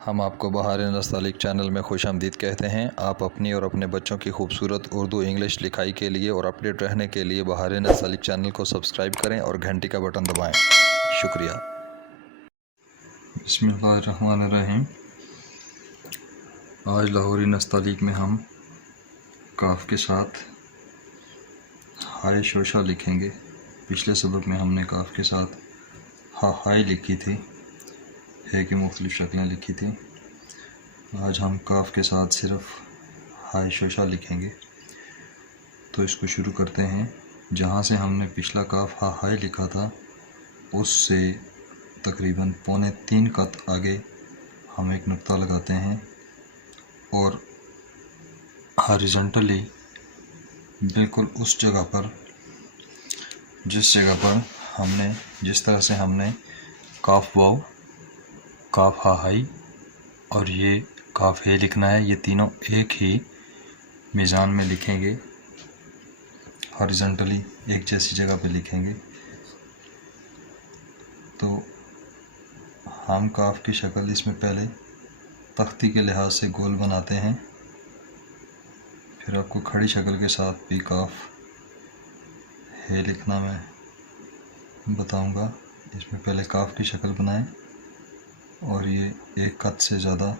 हम आपको बहार नस्तालिक चैनल में खुशामदीद कहते हैं। आप अपनी और अपने बच्चों की खूबसूरत उर्दू इंग्लिश लिखाई के लिए और अपडेट रहने के लिए बहार नस्तालिक चैनल को सब्सक्राइब करें और घंटी का बटन दबाएं। शुक्रिया। बिस्मिल्लाहिर्रहमानिर्रहीम। आज लाहौरी नस्तालिक में हम काफ के साथ हाय शोशा लिखेंगे। पिछले सबक में हमने काफ के साथ हाय लिखी थी, है की मुख्तलिफ शक्लें लिखी थी। आज हम काफ के साथ सिर्फ हाय शोशा लिखेंगे। तो इसको शुरू करते हैं। जहाँ से हमने पिछला काफ हाय लिखा था उससे तकरीबन 3.25 कत आगे हम एक नुक्ता लगाते हैं और हॉरिजॉन्टली बिल्कुल उस जगह पर जिस जगह पर हमने जिस तरह से हमने काफ वाव, काफ हाई और ये काफ है लिखना है, ये तीनों एक ही मीज़ान में लिखेंगे। हॉरिजॉन्टली एक जैसी जगह पे लिखेंगे। तो हम काफ की शक्ल इसमें पहले तख्ती के लिहाज से गोल बनाते हैं, फिर आपको खड़ी शक्ल के साथ भी काफ है लिखना मैं बताऊंगा। इसमें पहले काफ की शक्ल बनाएं और ये एक कत से ज़्यादा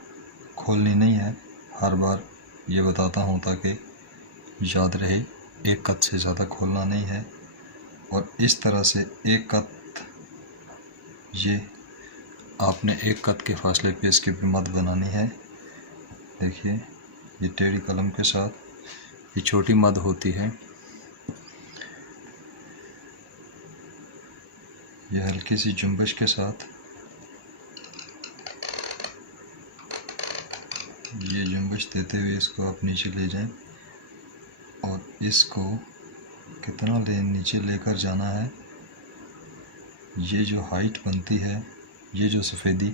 खोलनी नहीं है। हर बार ये बताता हूँ ताकि याद रहे, एक कत से ज़्यादा खोलना नहीं है। और इस तरह से एक कत, ये आपने एक कत के फासले पे इसकी भी मद बनानी है। देखिए ये टेढ़ी कलम के साथ ये छोटी मद होती है। ये हल्की सी जुम्बश के साथ ये जुम्बश देते हुए इसको आप नीचे ले जाएं और इसको कितना नीचे लेकर जाना है, ये जो हाइट बनती है, ये जो सफ़ेदी,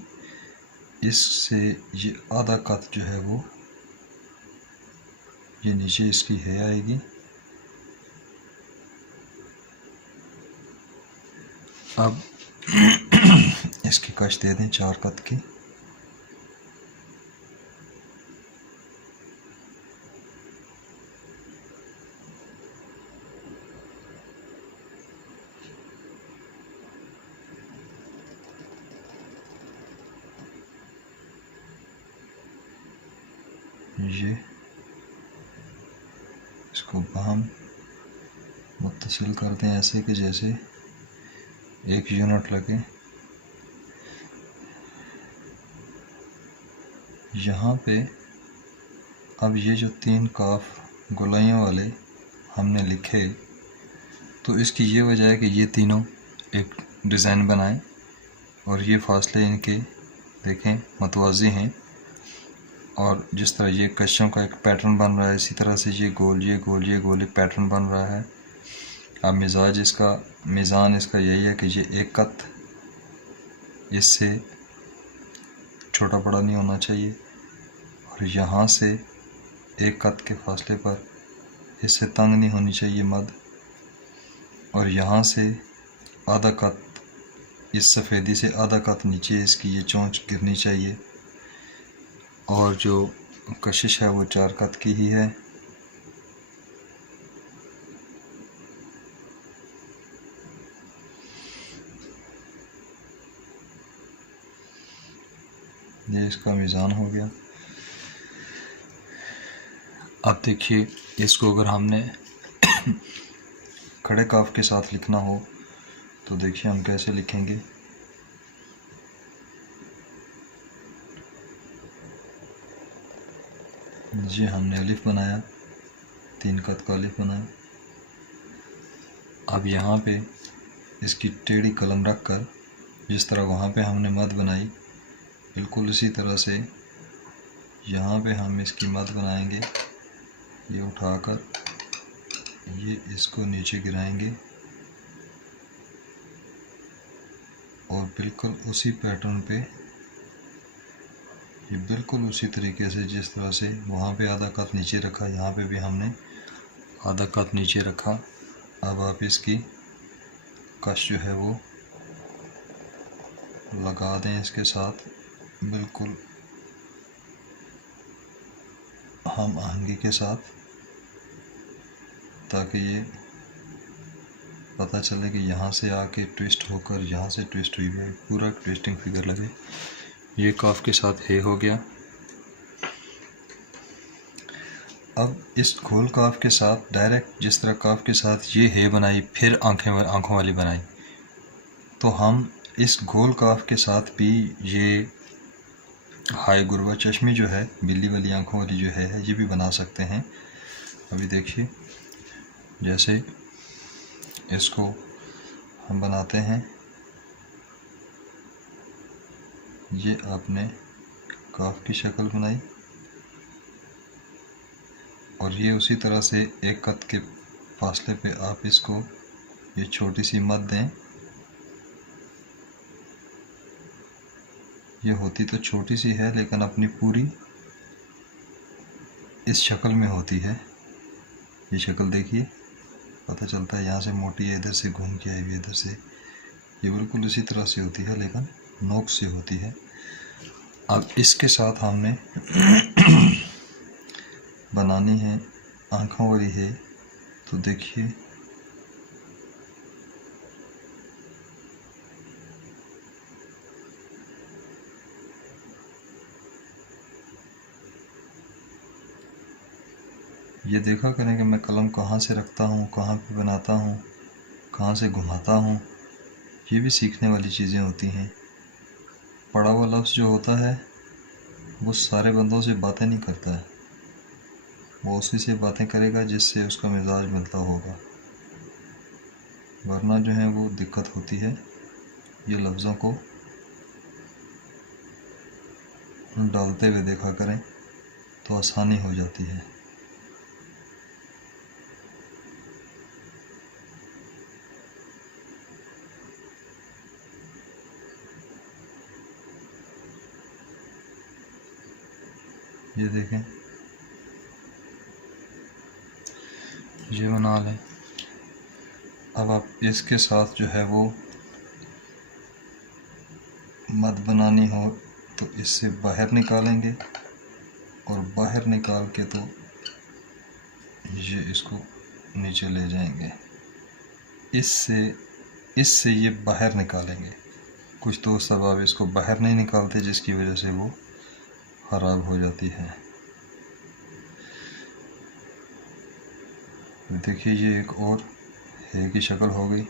इससे ये आधा कत जो है वो ये नीचे इसकी है आएगी। अब इसकी कश दे दें 4 कत की। ये इसको बाहम मुत्तसिल कर दें ऐसे कि जैसे एक यूनिट लगे। यहाँ पे अब ये जो 3 काफ गोलाइयों वाले हमने लिखे, तो इसकी ये वजह है कि ये तीनों एक डिज़ाइन बनाएं और ये फासले इनके देखें मतवाज़ी हैं। और जिस तरह ये कशियों का एक पैटर्न बन रहा है, इसी तरह से ये गोल ये गोल ये गोल एक पैटर्न बन रहा है। अब मिजाज इसका, मीज़ान इसका यही है कि ये एक कत इससे छोटा बड़ा नहीं होना चाहिए और यहाँ से एक कत के फासले पर इससे तंग नहीं होनी चाहिए मद, और यहाँ से आधा कत, इस सफ़ेदी से आधा कत नीचे इसकी ये चोंच गिरनी चाहिए। और जो कशिश है वो 4 कत की ही है। ये इसका मीज़ान हो गया। अब देखिए इसको अगर हमने खड़े काफ के साथ लिखना हो तो देखिए हम कैसे लिखेंगे। जी हमने अलिफ बनाया, 3 कत का अलिफ बनाया। अब यहाँ पे इसकी टेढ़ी कलम रख कर जिस तरह वहाँ पे हमने मद बनाई, बिल्कुल उसी तरह से यहाँ पे हम इसकी मद बनाएंगे। ये उठाकर ये इसको नीचे गिराएंगे और बिल्कुल उसी पैटर्न पे, ये बिल्कुल उसी तरीके से जिस तरह से वहाँ पे आधा कत नीचे रखा, यहाँ पे भी हमने आधा कत नीचे रखा। अब आप इसकी कश जो है वो लगा दें इसके साथ, बिल्कुल हम आहंगी के साथ, ताकि ये पता चले कि यहाँ से आके ट्विस्ट होकर यहाँ से ट्विस्ट हुई है, पूरा ट्विस्टिंग फिगर लगे। ये काफ के साथ हे हो गया। अब इस गोल काफ के साथ डायरेक्ट जिस तरह काफ के साथ ये हे बनाई, फिर आंखों वाली बनाई, तो हम इस गोल काफ के साथ भी ये हाय गुरबा चश्मी जो है, बिल्ली वाली आंखों वाली जो है, ये भी बना सकते हैं। अभी देखिए, जैसे इसको हम बनाते हैं, ये आपने काफ की शक्ल बनाई और ये उसी तरह से एक कद के फासले पे आप इसको ये छोटी सी मत दें। ये होती तो छोटी सी है लेकिन अपनी पूरी इस शक्ल में होती है। ये शक्ल देखिए, पता चलता है यहाँ से मोटी है, इधर से घूम के आई हुई, इधर से, ये बिल्कुल इसी तरह से होती है लेकिन नोक से होती है। अब इसके साथ हमने बनानी है आँखों वाली है, तो देखिए ये देखा करें कि मैं कलम कहाँ से रखता हूँ, कहाँ पे बनाता हूँ, कहाँ से घुमाता हूँ, ये भी सीखने वाली चीज़ें होती हैं। पढ़ा हुआ लफ्ज़ जो होता है वो सारे बंदों से बातें नहीं करता है, वो उसी से बातें करेगा जिससे उसका मिजाज मिलता होगा, वरना जो है वो दिक्कत होती है। ये लफ्ज़ों को डालते हुए देखा करें तो आसानी हो जाती है। ये देखें, ये बना लें। अब आप इसके साथ जो है वो मत बनानी हो तो इससे बाहर निकालेंगे और बाहर निकाल के तो ये इसको नीचे ले जाएंगे, इससे ये बाहर निकालेंगे। कुछ दोस्त अब इसको बाहर नहीं निकालते जिसकी वजह से वो ख़राब हो जाती है। देखिए, ये एक और है की शक्ल हो गई।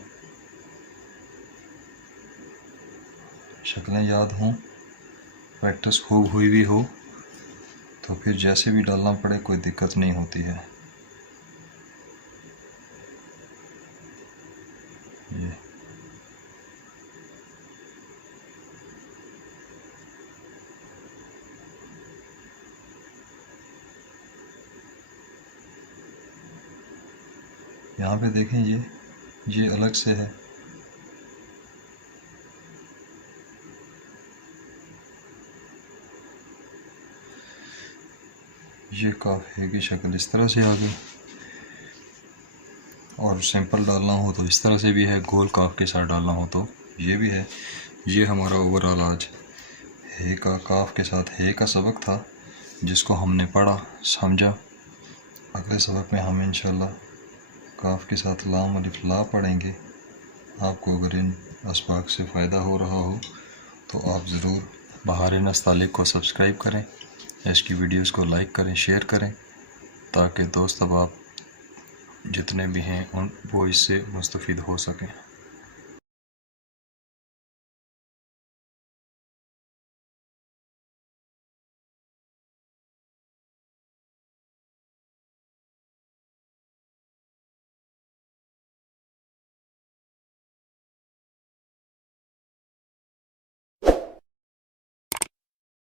शक्लें याद हों, प्रैक्टिस खूब हुई भी हो तो फिर जैसे भी डालना पड़े कोई दिक्कत नहीं होती है। ये यहाँ पे देखें, ये अलग से है। ये काफ है की शक्ल इस तरह से आ गई, और सिंपल डालना हो तो इस तरह से भी है, गोल काफ के साथ डालना हो तो ये भी है। ये हमारा ओवरऑल आज हे का काफ के साथ हे का सबक था, जिसको हमने पढ़ा समझा। अगले सबक में हम इंशाल्लाह काफ के साथ लाम अलिफ ला पढ़ेंगे। आपको अगर इन असबाक से फ़ायदा हो रहा हो तो आप ज़रूर बहार नस्तालिक को सब्सक्राइब करें, इसकी वीडियोस को लाइक करें, शेयर करें, ताकि दोस्त अब आप जितने भी हैं उन वो इससे मुस्तफ़ीद हो सकें।